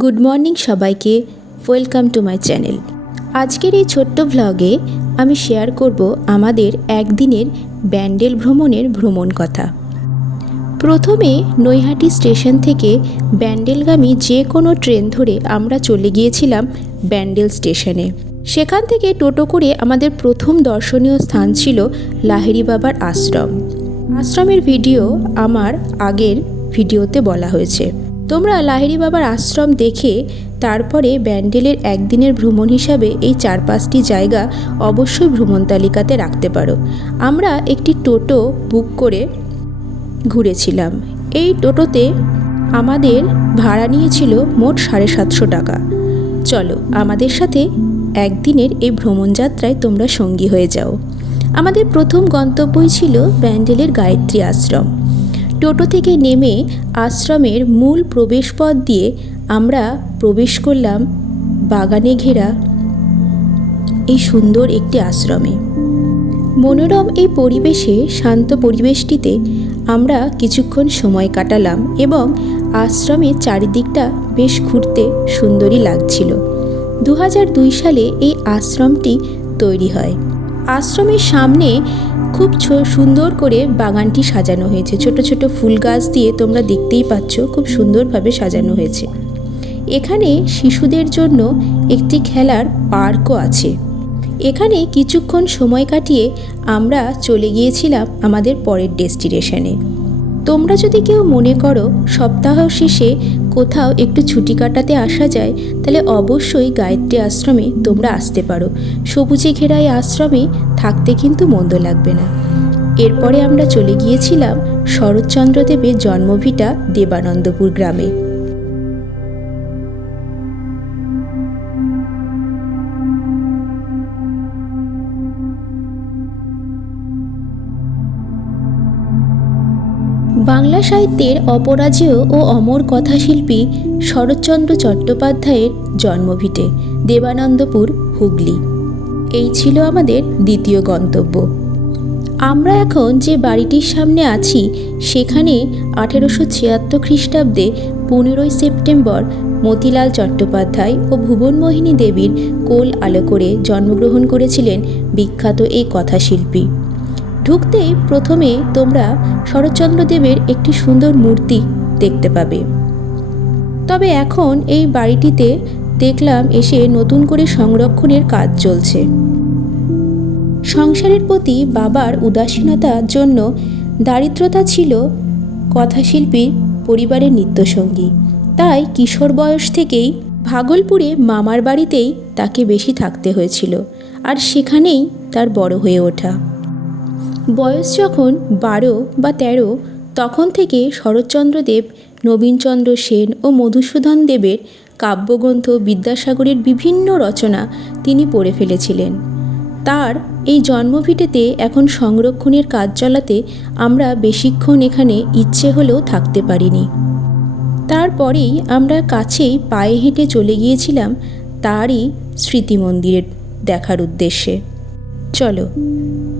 Good morning সবাইকে। Welcome to my channel. আজকের এই ছোট্ট ভ্লগে আমি শেয়ার করব আমাদের একদিনের ব্যান্ডেল ভ্রমণের ভ্রমণ কথা। প্রথমে নৈহাটি স্টেশন থেকে ব্যান্ডেলগামী যে কোনো ট্রেন ধরে আমরা চলে গিয়েছিলাম ব্যান্ডেল স্টেশনে। সেখান থেকে টোটো করে আমাদের প্রথম দর্শনীয় স্থান ছিল লাহিড়ি বাবার আশ্রম। আশ্রমের ভিডিও আমার আগের ভিডিওতে বলা হয়েছে। তোমরা লাহিড়ি বাবার আশ্রম দেখে তারপরে ব্যান্ডেলের একদিনের ভ্রমণ হিসাবে এই চার পাঁচটি জায়গা অবশ্যই ভ্রমণ তালিকাতে রাখতে পারো। আমরা একটি টোটো বুক করে ঘুরেছিলাম। এই টোটোতে আমাদের ভাড়া নিয়েছিল মোট সাড়ে সাতশো টাকা। চলো, আমাদের সাথে একদিনের এই ভ্রমণযাত্রায় তোমরা সঙ্গী হয়ে যাও। আমাদের প্রথম গন্তব্যই ছিল ব্যান্ডেলের গায়ত্রী আশ্রম। টোটো থেকে নেমে আশ্রমের মূল প্রবেশপথ দিয়ে আমরা প্রবেশ করলাম বাগানে ঘেরা এই সুন্দর একটি আশ্রমে। মনোরম এই পরিবেশে, শান্ত পরিবেশটিতে আমরা কিছুক্ষণ সময় কাটালাম এবং আশ্রমের চারিদিকটা বেশ ঘুরতে সুন্দরই লাগছিল। দু সালে এই আশ্রমটি তৈরি হয়। আশ্রমের সামনে খুব সুন্দর করে বাগানটি সাজানো হয়েছে। ছোট ছোট ফুল গাছ দিয়ে তোমরা দেখতেই পাচ্ছ খুব সুন্দরভাবে সাজানো হয়েছে। এখানে শিশুদের জন্য একটি খেলার পার্কও আছে। এখানে কিছুক্ষণ সময় কাটিয়ে আমরা চলে গিয়েছিলাম আমাদের পরের ডেস্টিনেশনে। তোমরা যদি কেউ মনে করো সপ্তাহ শেষে কোথাও একটু ছুটি কাটাতে আসা যায়, তাহলে অবশ্যই গায়ত্রী আশ্রমে তোমরা আসতে পারো। সবুজে ঘেরা এই আশ্রমে থাকতে কিন্তু মন্দ লাগবে না। এরপরে আমরা চলে গিয়েছিলাম শরৎচন্দ্র দেবের জন্মভিটা দেবানন্দপুর গ্রামে। সাহিত্যের অপরাজেয় ও অমর কথাশিল্পী শরৎচন্দ্র চট্টোপাধ্যায়ের জন্মভিটে, দেবানন্দপুর, হুগলি। এই ছিল আমাদের দ্বিতীয় গন্তব্য। আমরা এখন যে বাড়িটির সামনে আছি, সেখানে আঠেরোশো ছিয়াত্তর খ্রিস্টাব্দে পনেরোই সেপ্টেম্বর মতিলাল চট্টোপাধ্যায় ও ভুবনমোহিনী দেবীর কোল আলো করে জন্মগ্রহণ করেছিলেন বিখ্যাত এই কথাশিল্পী। ঢুকতেই প্রথমে তোমরা শরৎচন্দ্রদেবের একটি সুন্দর মূর্তি দেখতে পাবে। তবে এখন এই বাড়িটিতে দেখলাম এসে নতুন করে সংরক্ষণের কাজ চলছে। সংসারের প্রতি বাবার উদাসীনতার জন্য দারিদ্রতা ছিল কথাশিল্পীর পরিবারের নিত্যসঙ্গী। তাই কিশোর বয়স থেকেই ভাগলপুরে মামার বাড়িতেই তাকে বেশি থাকতে হয়েছিল, আর সেখানেই তার বড় হয়ে ওঠা। বয়স যখন বারো বা তেরো, তখন থেকে শরৎচন্দ্রদেব নবীনচন্দ্র সেন ও মধুসূদন দেবের কাব্যগ্রন্থ বিদ্যাসাগরের বিভিন্ন রচনা তিনি পড়ে ফেলেছিলেন। তার এই জন্মভিটেতে এখন সংরক্ষণের কাজ চালাতে আমরা বেশিক্ষণ এখানে ইচ্ছে হলেও থাকতে পারিনি। তারপরেই আমরা কাছেই পায়ে হেঁটে চলে গিয়েছিলাম তারই স্মৃতি মন্দিরের দেখার উদ্দেশ্যে। চলো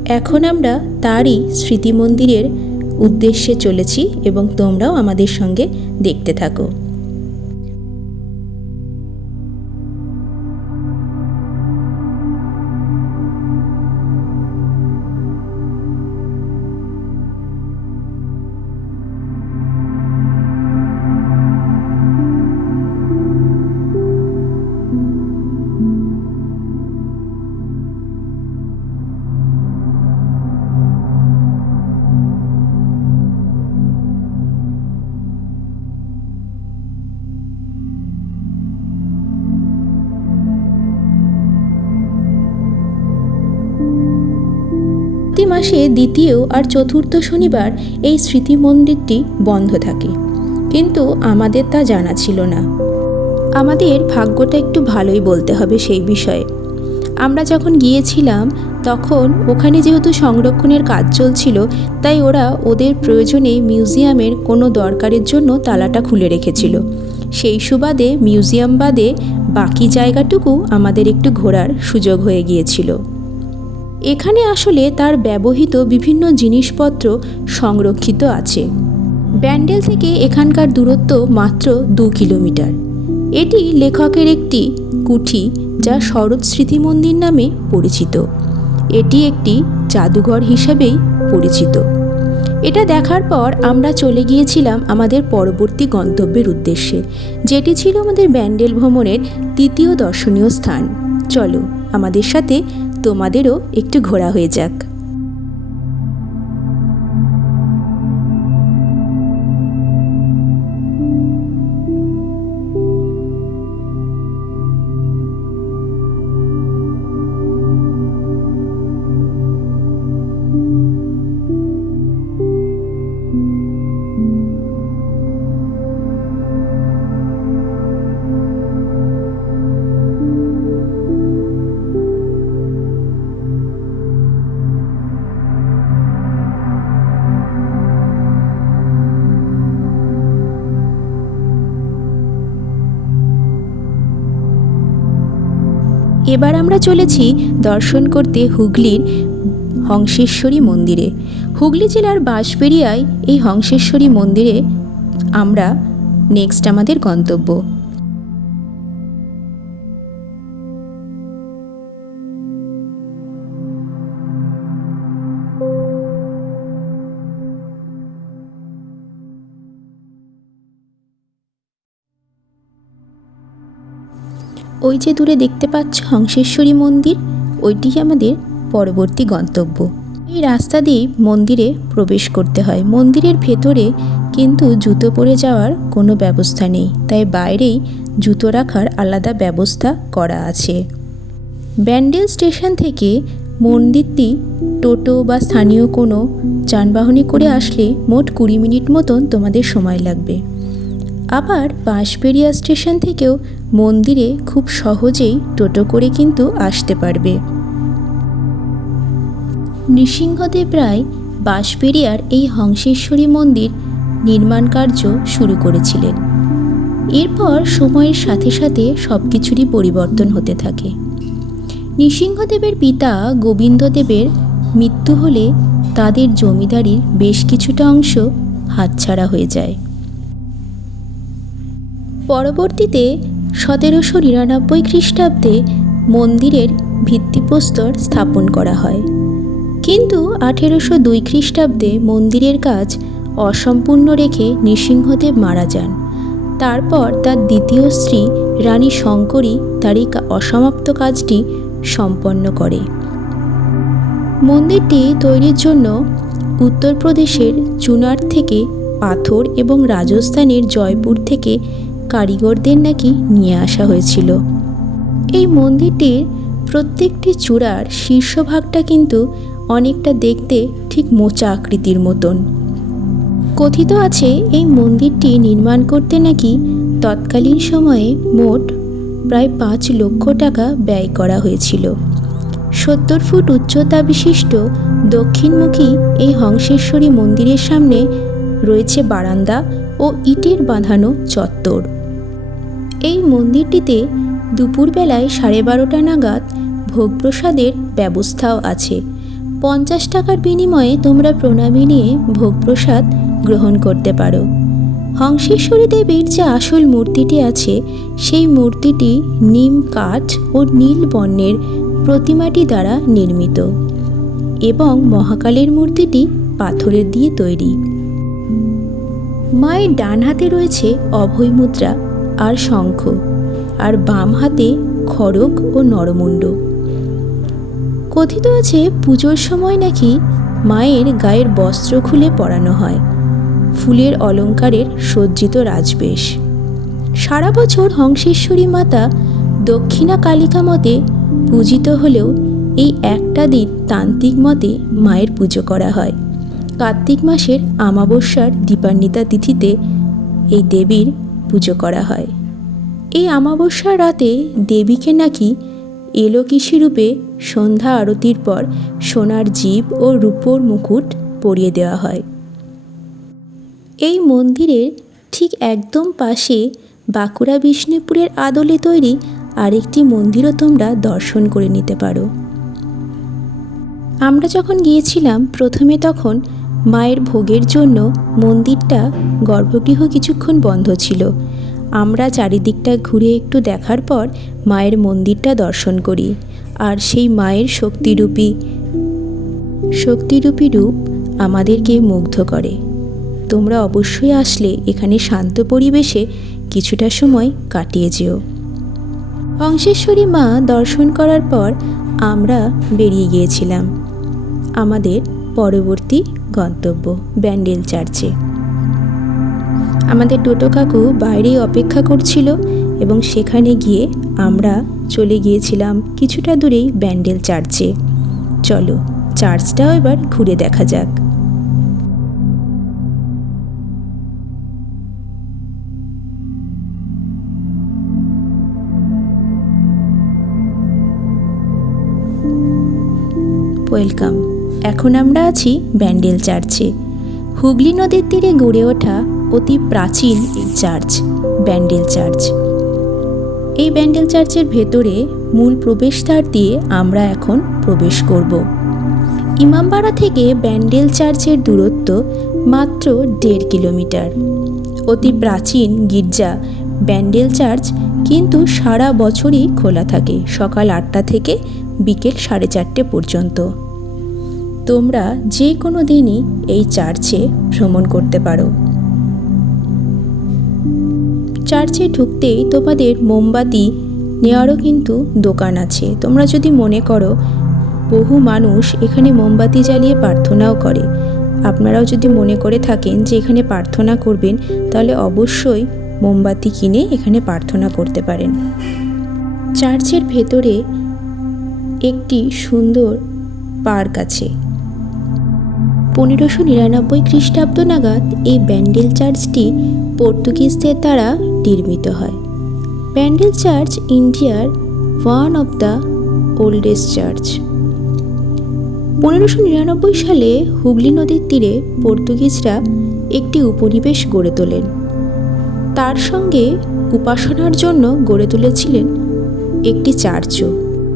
এখন আমরা তারই স্মৃতি মন্দিরের উদ্দেশ্যে চলেছি এবং তোমরাও আমাদের সঙ্গে দেখতে থাকো। প্রতি মাসে দ্বিতীয় আর চতুর্থ শনিবার এই স্মৃতি মন্দিরটি বন্ধ থাকে। কিন্তু আমাদের তা জানা ছিল না। আমাদের ভাগ্যটা একটু ভালোই বলতে হবে সেই বিষয়ে। আমরা যখন গিয়েছিলাম, তখন ওখানে যেহেতু সংরক্ষণের কাজ চলছিল, তাই ওরা ওদের প্রয়োজনে মিউজিয়ামের কোনো দরকারের জন্য তালাটা খুলে রেখেছিল। সেই সুবাদে মিউজিয়াম বাদে বাকি জায়গাটুকু আমাদের একটু ঘোরার সুযোগ হয়ে গিয়েছিল। এখানে আসলে তার ব্যবহৃত বিভিন্ন জিনিসপত্র সংরক্ষিত আছে। ব্যান্ডেল থেকে এখানকার দূরত্ব মাত্র দু কিলোমিটার। এটি লেখকের একটি কুঠি যা শরৎ স্মৃতি মন্দির নামে পরিচিত। এটি একটি জাদুঘর হিসেবেই পরিচিত। এটা দেখার পর আমরা চলে গিয়েছিলাম আমাদের পরবর্তী গন্তব্যের উদ্দেশ্যে, যেটি ছিল আমাদের ব্যান্ডেল ভ্রমণের তৃতীয় দর্শনীয় স্থান। চলো, আমাদের সাথে তোমাদেরও একটু ঘোরা হয়ে যাক। এবার আমরা চলেছি দর্শন করতে হুগলির হংসেশ্বরী মন্দিরে। হুগলি জেলার বাঁশবেড়িয়ায় এই হংসেশ্বরী মন্দিরে আমরা নেক্সট আমাদের গন্তব্য। ওই যে দূরে দেখতে পাচ্ছ হংসেশ্বরী মন্দির, ওইটি আমাদের পরবর্তী গন্তব্য। এই রাস্তা দিয়েই মন্দিরে প্রবেশ করতে হয়। মন্দিরের ভেতরে কিন্তু জুতো পরে যাওয়ার কোনো ব্যবস্থা নেই। তাই বাইরেই জুতো রাখার আলাদা ব্যবস্থা করা আছে। ব্যান্ডেল স্টেশন থেকে মন্দিরটি টোটো বা স্থানীয় কোনো যানবাহনে করে আসলে মোট কুড়ি মিনিট মতন তোমাদের সময় লাগবে। আবার বাঁশবেড়িয়া স্টেশন থেকেও মন্দিরে খুব সহজেই টোটো করে কিন্তু আসতে পারবে। নৃসিংহদেব রায় বাঁশবেড়িয়ার এই হংসেশ্বরী মন্দির নির্মাণ কার্য শুরু করেছিলেন। এরপর সময়ের সাথে সাথে সব কিছুরই পরিবর্তন হতে থাকে। নৃসিংহদেবের পিতা গোবিন্দদেবের মৃত্যু হলে তাদের জমিদারির বেশ কিছুটা অংশ হাতছাড়া হয়ে যায়। পরবর্তীতে সতেরোশো নিরানব্বই খ্রিস্টাব্দে মন্দিরের ভিত্তিপ্রস্তর স্থাপন করা হয়। কিন্তু আঠেরোশো দুই খ্রিস্টাব্দে মন্দিরের কাজ অসম্পূর্ণ রেখে নৃসিংহদেব মারা যান। তারপর তার দ্বিতীয় স্ত্রী রানী শঙ্করী তার এই অসমাপ্ত কাজটি সম্পন্ন করে। মন্দিরটি তৈরির জন্য উত্তরপ্রদেশের চুনার থেকে পাথর এবং রাজস্থানের জয়পুর থেকে কারিগরদের নাকি নিয়ে আসা হয়েছিল। এই মন্দিরটির প্রত্যেকটি চূড়ার শীর্ষভাগটা কিন্তু অনেকটা দেখতে ঠিক মোচা আকৃতির মতন। কথিত আছে, এই মন্দিরটি নির্মাণ করতে নাকি তৎকালীন সময়ে মোট প্রায় পাঁচ লক্ষ টাকা ব্যয় করা হয়েছিল। সত্তর ফুট উচ্চতা বিশিষ্ট দক্ষিণমুখী এই হংসেশ্বরী মন্দিরের সামনে রয়েছে বারান্দা ও ইটের বাঁধানো চত্বর। এই মন্দিরটিতে দুপুরবেলায় সাড়ে বারোটা নাগাদ ভোগ প্রসাদের ব্যবস্থাও আছে। পঞ্চাশ টাকার বিনিময়ে তোমরা প্রণামী নিয়ে ভোগ প্রসাদ গ্রহণ করতে পারো। হংসেশ্বরী দেবীর যে আসল মূর্তিটি আছে, সেই মূর্তিটি নিম কাঠ ও নীল বর্ণের প্রতিমাটি দ্বারা নির্মিত এবং মহাকালের মূর্তিটি পাথরের দিয়ে তৈরি। মায়ের ডান হাতে রয়েছে অভয় মুদ্রা আর শঙ্খ, আর বাম হাতে খড়গ ও নরমুণ্ড। কথিত আছে পুজোর সময় নাকি মায়ের গায়ের বস্ত্র খুলে পরানো হয়, ফুলের অলঙ্কারের সজ্জিত রাজবেশ। সারা বছর হংসেশ্বরী মাতা দক্ষিণা কালিকা মতে পূজিত হলেও এই একটা দিন তান্ত্রিক মতে মায়ের পুজো করা হয়। কার্তিক মাসের আমাবস্যার দীপান্বিতা তিথিতে এই দেবীর পুজো করা হয়। এই আমাবস্যার রাতে দেবীকে নাকি এলোকিসি রূপে সন্ধ্যা আরতির পর সোনার জীব ও রূপোর মুকুট পরিয়ে দেওয়া হয়। এই মন্দিরের ঠিক একদম পাশে বাঁকুড়া বিষ্ণুপুরের আদলে তৈরি আরেকটি মন্দিরও তোমরা দর্শন করে নিতে পারো। আমরা যখন গিয়েছিলাম, প্রথমে তখন মায়ের ভোগের জন্য মন্দিরটা গর্ভগৃহ কিছুক্ষণ বন্ধ ছিল। আমরা চারিদিকটা ঘুরে একটু দেখার পর মায়ের মন্দিরটা দর্শন করি। আর সেই মায়ের শক্তিরূপী শক্তিরূপী রূপ আমাদেরকে মুগ্ধ করে। তোমরা অবশ্যই আসলে এখানে শান্ত পরিবেশে কিছুটা সময় কাটিয়ে যেও। অংশেশ্বরী মা দর্শন করার পর আমরা বেরিয়ে গিয়েছিলাম। আমাদের পরবর্তী গন্তব্য, ব্যান্ডেল চার্চে। আমাদের টোটো কাকু বাইরেই অপেক্ষা করছিল এবং সেখানে গিয়ে আমরা চলে গিয়েছিলাম কিছুটা দূরেই ব্যান্ডেল চার্চে। চলো, চার্চটাও এবার ঘুরে দেখা যাক। ওয়েলকাম। এখন আমরা আছি ব্যান্ডেল চার্চে। হুগলি নদীর তীরে গড়ে ওঠা অতি প্রাচীন এই চার্চ, ব্যান্ডেল চার্চ। এই ব্যান্ডেল চার্চের ভেতরে মূল প্রবেশদ্বার দিয়ে আমরা এখন প্রবেশ করব। ইমামবাড়া থেকে ব্যান্ডেল চার্চের দূরত্ব মাত্র দেড় কিলোমিটার। অতি প্রাচীন গির্জা, ব্যান্ডেল চার্চ কিন্তু সারা বছরই খোলা থাকে সকাল আটটা থেকে বিকেল সাড়ে চারটে পর্যন্ত। তোমরা যে কোনো দিনই এই চার্চে ভ্রমণ করতে পারো। চার্চে ঢুকতেই তোমাদের মোমবাতি নেওয়ারও কিন্তু দোকান আছে। তোমরা যদি মনে করো, বহু মানুষ এখানে মোমবাতি জ্বালিয়ে প্রার্থনাও করে। আপনারাও যদি মনে করে থাকেন যে এখানে প্রার্থনা করবেন, তাহলে অবশ্যই মোমবাতি কিনে এখানে প্রার্থনা করতে পারেন। চার্চের ভেতরে একটি সুন্দর পার্ক আছে। পনেরোশো নিরানব্বই খ্রিস্টাব্দ নাগাদ এই ব্যান্ডেল চার্চটি পর্তুগিজদের দ্বারা নির্মিত হয়। ব্যান্ডেল চার্চ ইন্ডিয়ার one of the oldest church. পনেরোশো নিরানব্বই সালে হুগলি নদীর তীরে পর্তুগিজরা একটি উপনিবেশ গড়ে তোলেন। তার সঙ্গে উপাসনার জন্য গড়ে তুলেছিলেন একটি চার্চও।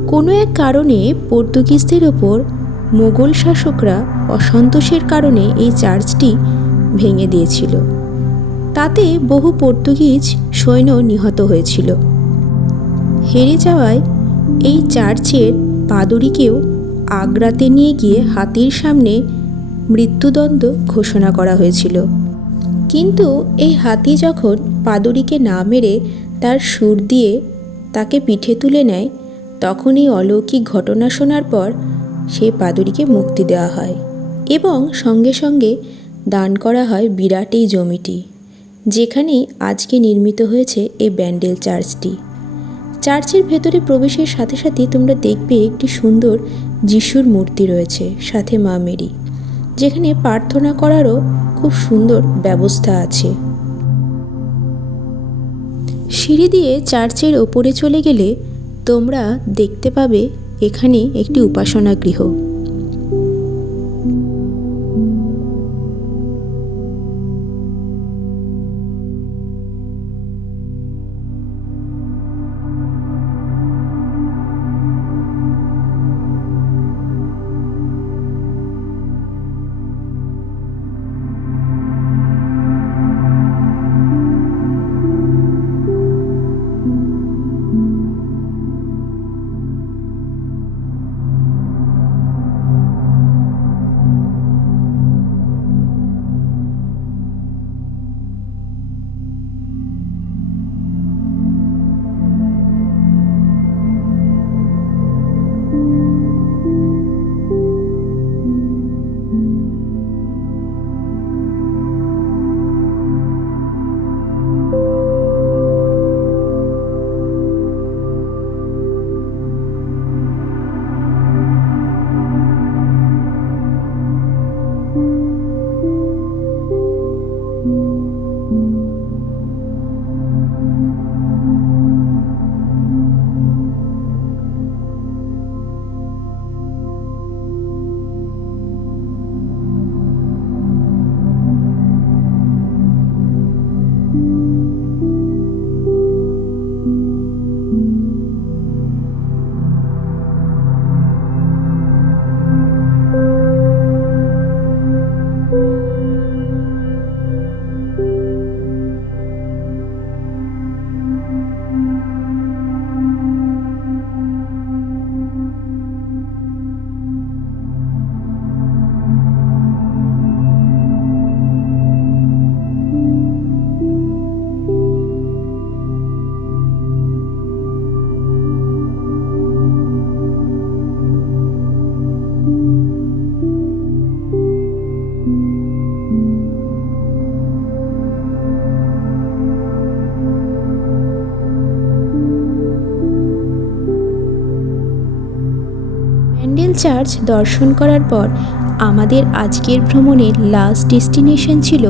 কোনো এক কারণে পর্তুগিজদের ওপর মোগল শাসকরা অসন্তোষের কারণে এই চার্চটি ভেঙে দিয়েছিল। তাতে বহু পর্তুগিজ সৈন্য নিহত হয়েছিল। হেরে যাওয়ায় এই চার্চের পাদুরিকেও আগ্রাতে নিয়ে গিয়ে হাতির সামনে মৃত্যুদণ্ড ঘোষণা করা হয়েছিল। কিন্তু এই হাতি যখন পাদুরিকে না মেরে তার সুর দিয়ে তাকে পিঠে তুলে নেয় তখন এই অলৌকিক ঘটনা শোনার পর সেই পাদুরিকে মুক্তি দেওয়া হয় এবং সঙ্গে সঙ্গে দান করা হয় বিরাট এই জমিটি যেখানে আজকে নির্মিত হয়েছে এই ব্যান্ডেল চার্চটি। চার্চের ভেতরে প্রবেশের সাথে সাথে তোমরা দেখবে একটি সুন্দর যিশুর মূর্তি রয়েছে, সাথে মা মেরি, যেখানে প্রার্থনা করারও খুব সুন্দর ব্যবস্থা আছে। সিঁড়ি দিয়ে চার্চের ওপরে চলে গেলে তোমরা দেখতে পাবে এখানে একটি উপাসনা গৃহ চার্চ দর্শন করার পর আমাদের আজকের ভ্রমণের লাস্ট ডেস্টিনেশন ছিল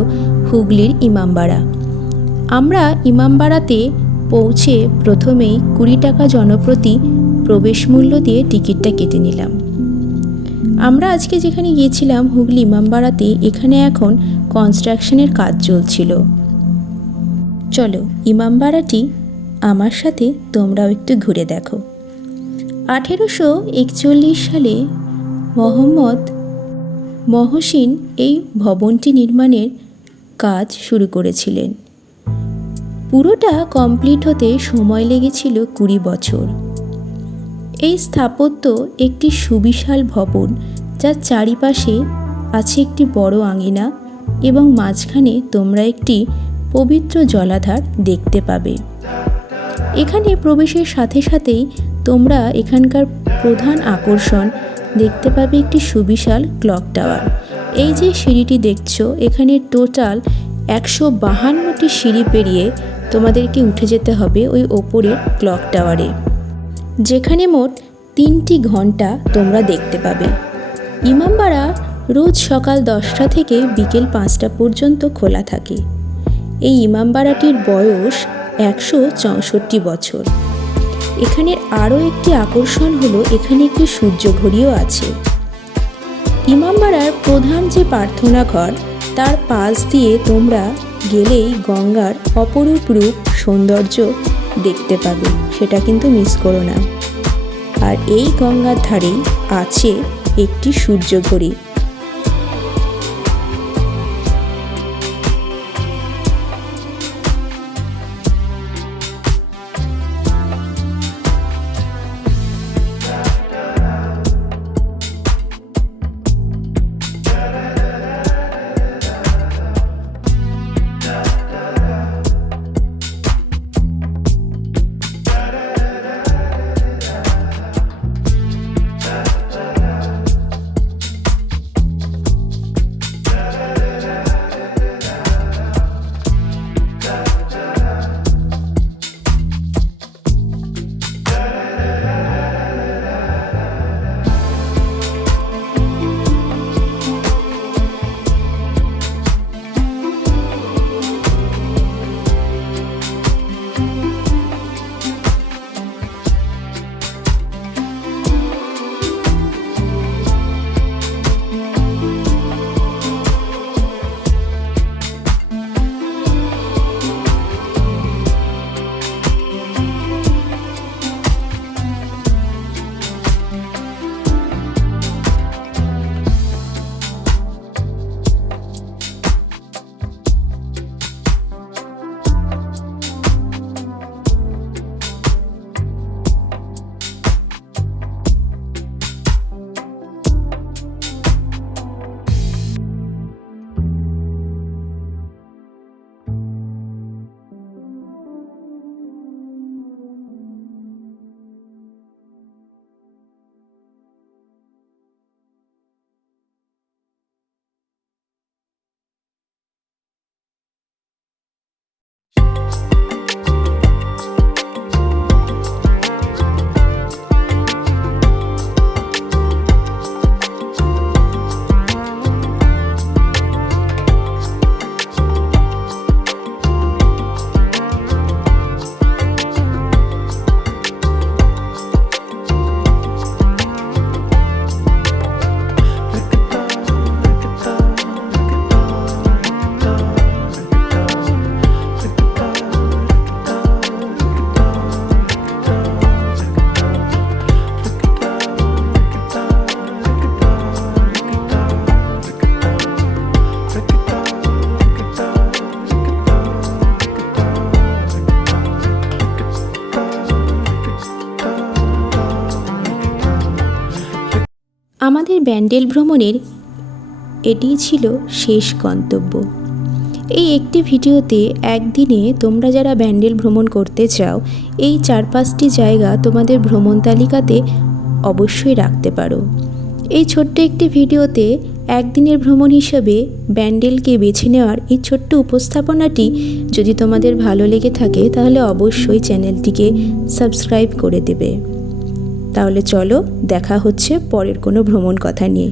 হুগলির ইমামবাড়া। আমরা ইমামবাড়াতে পৌঁছে প্রথমেই কুড়ি টাকা জনপ্রতি প্রবেশ মূল্য দিয়ে টিকিটটা কেটে নিলাম। আমরা আজকে যেখানে গিয়েছিলাম হুগলি ইমামবাড়াতে, এখানে এখন কনস্ট্রাকশনের কাজ চলছিল। চলো, ইমামবাড়াটি আমার সাথে তোমরাও একটু ঘুরে দেখো। আঠেরোশো একচল্লিশ সালে মোহাম্মদ মহসিন এই ভবনটি নির্মাণের কাজ শুরু করেছিলেন। পুরোটা কমপ্লিট হতে সময় লেগেছিল কুড়ি বছর। এই স্থাপত্য একটি সুবিশাল ভবন, যার চারিপাশে আছে একটি বড় আঙিনা এবং মাঝখানে তোমরা একটি পবিত্র জলাধার দেখতে পাবে। এখানে প্রবেশের সাথে সাথেই তোমরা এখানকার প্রধান আকর্ষণ দেখতে পাবে একটি সুবিশাল ক্লক টাওয়ার। এই যে সিঁড়িটি দেখছ, এখানে টোটাল একশো বাহান্নটি সিঁড়ি পেরিয়ে তোমাদেরকে উঠে যেতে হবে ওই ওপরের ক্লক টাওয়ারে। যেখানে মোট তিনটি ঘণ্টা তোমরা দেখতে পাবে। ইমামবাড়া রোজ সকাল দশটা থেকে বিকেল পাঁচটা পর্যন্ত খোলা থাকে। এই ইমামবাড়াটির বয়স একশো চৌষট্টি বছর। এখানের আরও একটি আকর্ষণ হলো এখানে একটি সূর্য ঘড়িও আছে। ইমামবাড়ার প্রধান যে প্রার্থনা ঘর, তার পাশ দিয়ে তোমরা গেলেই গঙ্গার অপরূপ রূপ সৌন্দর্য দেখতে পাবে, সেটা কিন্তু মিস করো না। আর এই গঙ্গার ধারেই আছে একটি সূর্য ঘড়ি। আমাদের ব্যান্ডেল ভ্রমণের এটিই ছিল শেষ গন্তব্য। এই একটি ভিডিওতে একদিনে তোমরা যারা ব্যান্ডেল ভ্রমণ করতে চাও, এই চার পাঁচটি জায়গা তোমাদের ভ্রমণ তালিকাতে অবশ্যই রাখতে পারো। এই ছোট্ট একটি ভিডিওতে একদিনের ভ্রমণ হিসেবে ব্যান্ডেলকে বেছে নেওয়ার এই ছোট্ট উপস্থাপনাটি যদি তোমাদের ভালো লেগে থাকে, তাহলে অবশ্যই চ্যানেলটিকে সাবস্ক্রাইব করে দেবে। তাহলে চলো দেখা হচ্ছে পরের কোনো ভ্রমণ কথা নিয়ে।